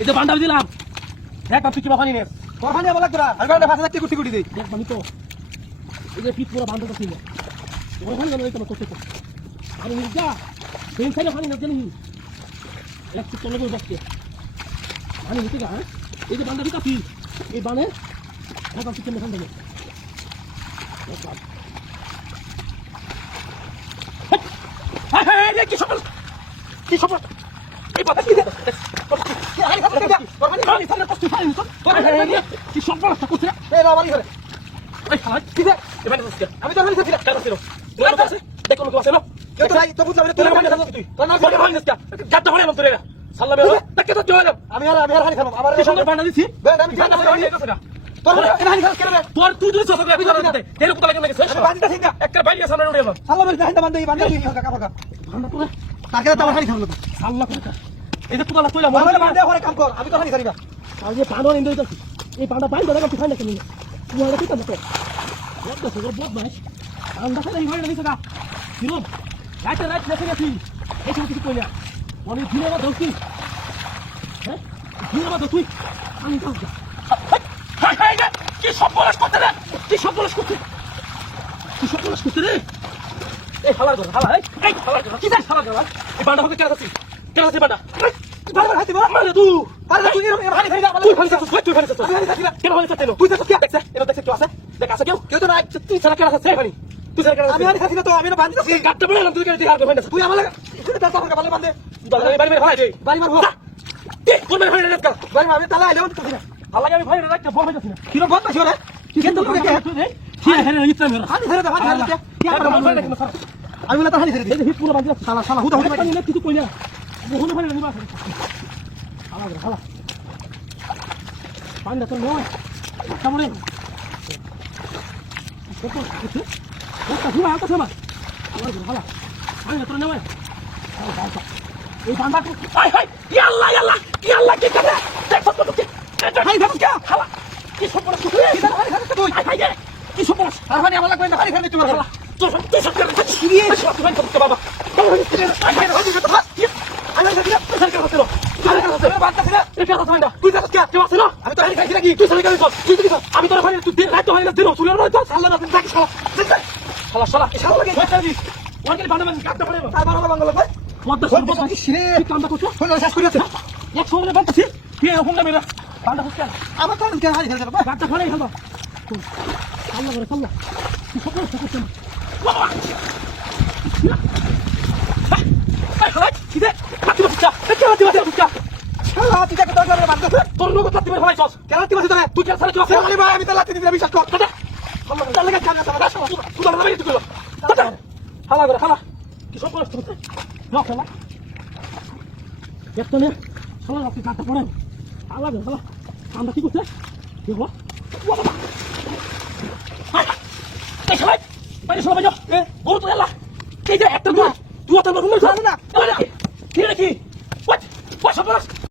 এই যে বান্ডা দিলাম দেখ তুই কি পানি নে তোর পানি আমার লাগবে না আমি বান্ডা ফাঁসা দেখতে কুটি দেই দেখ পানি তো এই যে পিট পুরো বান্ডা ছিল ওর পানি গেল এই তো করতে আমি যা বেন সাইডে পানি না জানি এক তো চলে বসতে পানি নিতে গা এই যে বান্ডা দিতাছি এই বানে এখন তুই কেমন খান দেবে কি সফল এই কথা কি কি সফল করছে এই না বাড়ি ঘরে এই খালা কি দে এবারে আমি তো বলছি না কেন ছিল দেখো লোক আছে না কেউ তো ভাই তো বুঝাবে তুই মানে তুই তোর না বলে ভাই নিস্তা গাড়টা ভাড়া মত রে সাল্লামে তাকে তো জয় আমি আর হানি খাবো আমার সুন্দর বান্ডা দিছি আমি ঠান্ডা করে নিয়ে না তোর হানি খাস কেন তোর তুই যদি সব আমি ধরে দে এর কথা লাগে না বান্ডা ঠিক না একটা বাইরে সামনে উঠে গেল সাল্লামে হানি বান্ডা এই বান্ডা তুই কাকা ফাকা বান্ডা তো তাকে তো হানি খাবো সাল্লাহ করে এই যে তোলা তোলা মনে বান্ডা করে কাম কর আমি তো হানি করিবা আর যে পানো নিন্দে দিছি এই বান্ডা বাইরে দাও তুই খাইলে কেন তুই আর কি করতে একটা সগর ব্লক ভাই বান্ডা খাইলে এই হইলে দিছ না কিরম রাইট লেখে গেছি এই সব কিছু কইলা অনেক দিনে বা দোস্তি হ্যাঁ দিনে বা তুই আমি তো কি সব বলাস করতে রে কি সব বলাস করতে রে এই হালার ধর হালা এই হালার ধর কি হালার ধর এই বান্ডা হবে কেন আছিস বান্ডা বারবার হাতে বাবা মানে তুই বারবার তুই এরকম ভারী ভারী তুই ভারী তুই আমি ভারী কেন ভারী না তুই তো কি দেখছ এটা দেখছ কেউ আছে দেখ আছে কেউ তো না তুই ছাড়া কেন আছে সেই ভারী তুই ছাড়া কেন আমি ভারী খাসি না তো আমি না বাঁধি তুই গাটটা বড়লাম তুই কেন দেখার ভাই না তুই আমার তুই তো তাহলে ভালো বাঁধে বাড়ি বাড়ি ভাই দে বাড়ি মারবো কোন ভাই না কাল বাড়ি আমি তালা আইলাম তুই না আল্লাহ আমি ভাই রাখতে বল হইতাছ না কি রকম বদমাশ রে কি কেন তুই কে কি হেরে ইতরা মেরা হানি ধরে কি আর বল না আমি না তো হানি ধরে দে হিট পুরো বাঁধি শালা শালা হুদা হুদা পানি না কিছু কই না বহু ভাই নিবা হালা হালা পানি তো নয় সামনে কত কিছু একটা হুয়া একটা সময় হালা পানি তো নয় এই বান্দা হাই হাই ইয়া আল্লাহ কি করে দেখ কত কি হাই দেখ কি হালা কি সব বড় তুই তুই হাই কি সব বড় আর মানে আমার লাগবে না হাই খালি তোমার হালা তুই সব করে কি তুই করতে বাবা আমি তোর তুই রাত হয় না দিন চুলের মধ্যে সাল্লা না থাকি শালা শালা শালা লাগে ওয়ানকে বান্দা বান্দা কাটতে পারে তার বাংলা বাংলা ভাই মদ্দা সর্বত শিরে কি কামটা করছো হলো শেষ করে আছে এক সময় বান্দা কি হুঙ্গা মেরা বান্দা হচ্ছে আমার তো কেন হারি খেলতে ভাই গাটটা ফলে খেলবা আল্লাহ করে সাল্লাহ কি সকল করছেন বাবা হাই কি দে কাটি বাচ্চা কাটি বাচ্চা শালা তুই কাকে দরকার রে বান্দা তোর লোক কাটি বের ফলাইছস কেন কাটি বাচ্চা তুই কেন সারা তুই আরে ভাই আমি তো লাতি দিবি বিশ্বাস কর দাদা আল্লাহ তাআলা কে কানা সারা শালা তুই না মারি তুই দাদা হালা করে হালা কি সব করছ তুই না শালা এত নে শালা রাতে কাটা পড়ে হালা করে হালা আমরা কি করতে দেখো বাবা এই শালা বাইরে শালা বাইরে এ বড় তো এলা এই যে একটা তুই তো রুমে যাবে না কি রে কি what সব